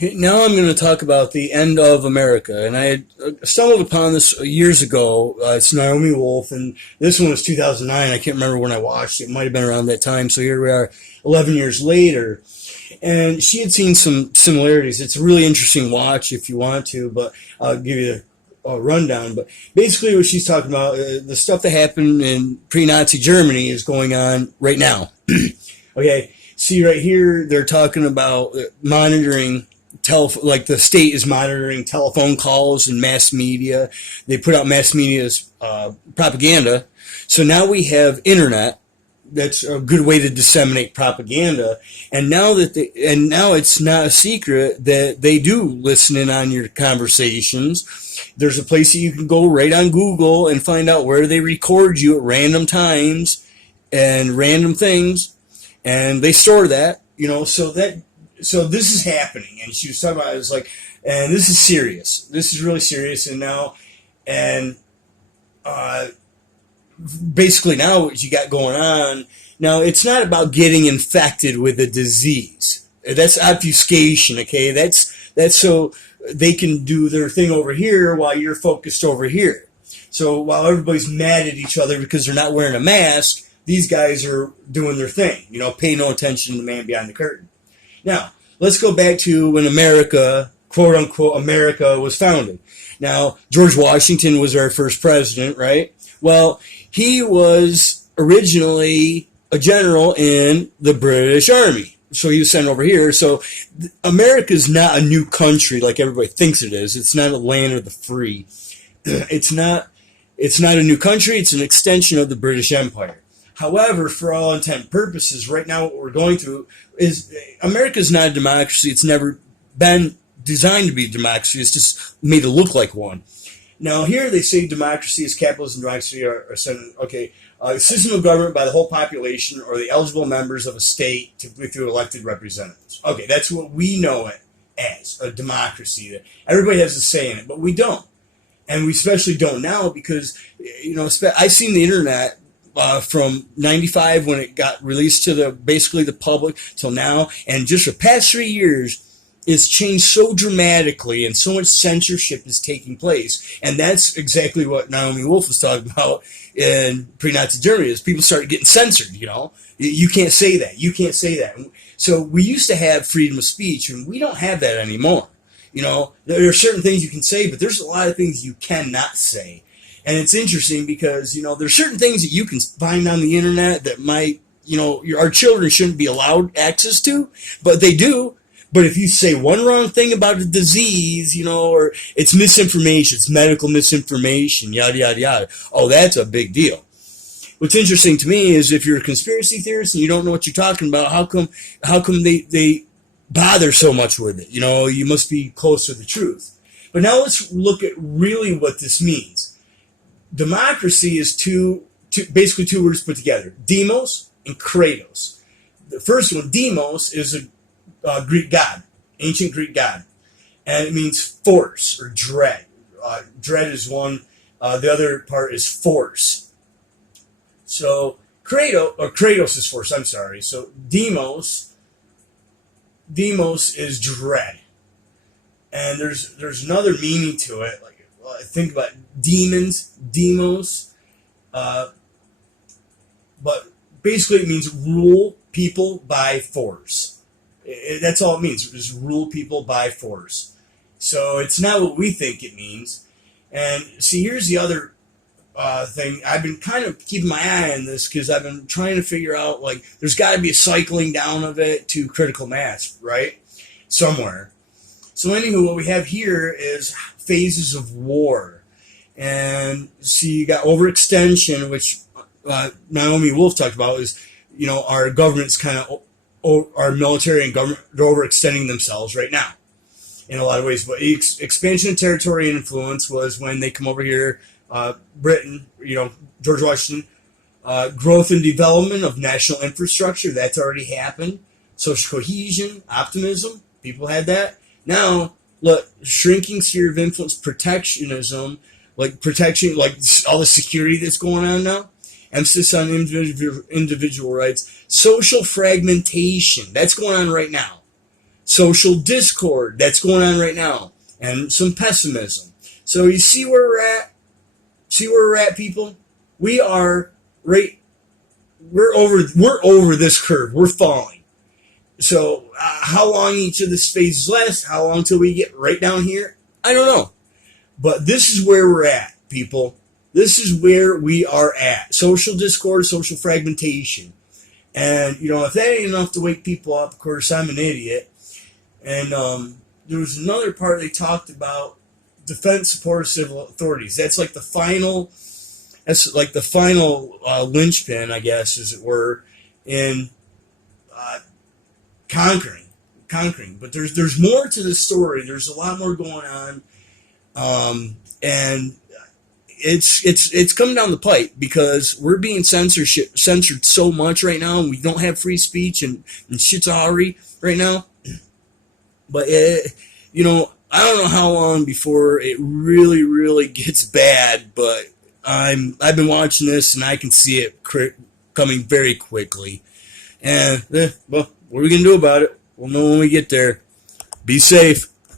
Now I'm going to talk about the end of America, and I had stumbled upon this years ago. It's Naomi Wolf, and this one was 2009. I can't remember when I watched it. It might have been around that time. So here we are, 11 years later, and she had seen some similarities. It's a really interesting watch if you want to, but I'll give you a rundown. But basically, what she's talking about, the stuff that happened in pre-Nazi Germany is going on right now. Okay, see right here, they're talking about monitoring. Like the state is monitoring telephone calls and mass media. They put out mass media's propaganda. So now we have internet. That's a good way to disseminate propaganda. And now now it's not a secret that they do listen in on your conversations. There's a place that you can go right on Google and find out where they record you at random times and random things, and they store that. So this is happening, and she was talking about it. It was like, and this is serious. This is really serious, basically now what you got going on now, it's not about getting infected with a disease. That's obfuscation. Okay, that's so they can do their thing over here while you're focused over here. So while everybody's mad at each other because they're not wearing a mask, these guys are doing their thing. Pay no attention to the man behind the curtain. Now, let's go back to when America, quote unquote, America was founded. Now, George Washington was our first president, right? Well, he was originally a general in the British Army. So he was sent over here. So America is not a new country like everybody thinks it is. It's not a land of the free. It's not a new country. It's an extension of the British Empire. However, for all intent and purposes, right now what we're going through is America is not a democracy. It's never been designed to be a democracy. It's just made to look like one. Now, here they say democracy is capitalism. Democracy are a system of government by the whole population or the eligible members of a state, typically through elected representatives. Okay, that's what we know it as, a democracy. That everybody has a say in it, but we don't. And we especially don't now because, I've seen the internet from 95 when it got released to basically the public till now, and just the past 3 years it's changed so dramatically and so much censorship is taking place. And that's exactly what Naomi Wolf was talking about in pre-Nazi Germany, is people started getting censored. You can't say that, you can't say that. So we used to have freedom of speech, and we don't have that anymore. There are certain things you can say, but there's a lot of things you cannot say. And it's interesting because, there's certain things that you can find on the internet that might, our children shouldn't be allowed access to, but they do. But if you say one wrong thing about a disease, or it's misinformation, it's medical misinformation, yada, yada, yada, oh, that's a big deal. What's interesting to me is if you're a conspiracy theorist and you don't know what you're talking about, how come they bother so much with it? You must be close to the truth. But now let's look at really what this means. Democracy is basically two words put together, demos and kratos. The first one, demos, is a Greek god, ancient Greek god, and it means force or dread. Dread is one. The other part is force. So Kratos is force. I'm sorry. So demos is dread, and there's another meaning to it. Like think about demons, demos, but basically it means rule people by force. That's all it means, is rule people by force. So it's not what we think it means. And see, here's the other thing. I've been kind of keeping my eye on this because I've been trying to figure out, there's got to be a cycling down of it to critical mass, right? Somewhere. So anywho, what we have here is phases of war. And see, you got overextension, which Naomi Wolf talked about, is, our government's kind of, our military and government are overextending themselves right now in a lot of ways. But expansion of territory and influence was when they come over here, Britain, George Washington. Growth and development of national infrastructure, that's already happened. Social cohesion, optimism, people had that. Now, look, shrinking sphere of influence, protectionism, protection, all the security that's going on now. Emphasis on individual rights. Social fragmentation, that's going on right now. social discord that's going on right now, and some pessimism. So you see where we're at? See where we're at, people? We are right. We're over this curve. We're falling. So how long each of the phases last? How long till we get right down here? I don't know. But this is where we're at, people. This is where we are at. Social discord, social fragmentation. And, if that ain't enough to wake people up, of course, I'm an idiot. And there was another part they talked about defense, support of civil authorities. That's like the final linchpin, I guess, as it were, in conquering. But there's more to the story. There's a lot more going on. And it's coming down the pipe because we're being censored so much right now, and we don't have free speech and shit's already right now. But I don't know how long before it really, really gets bad. But I've been watching this, and I can see it coming very quickly. And well, what are we gonna do about it? We'll know when we get there. Be safe.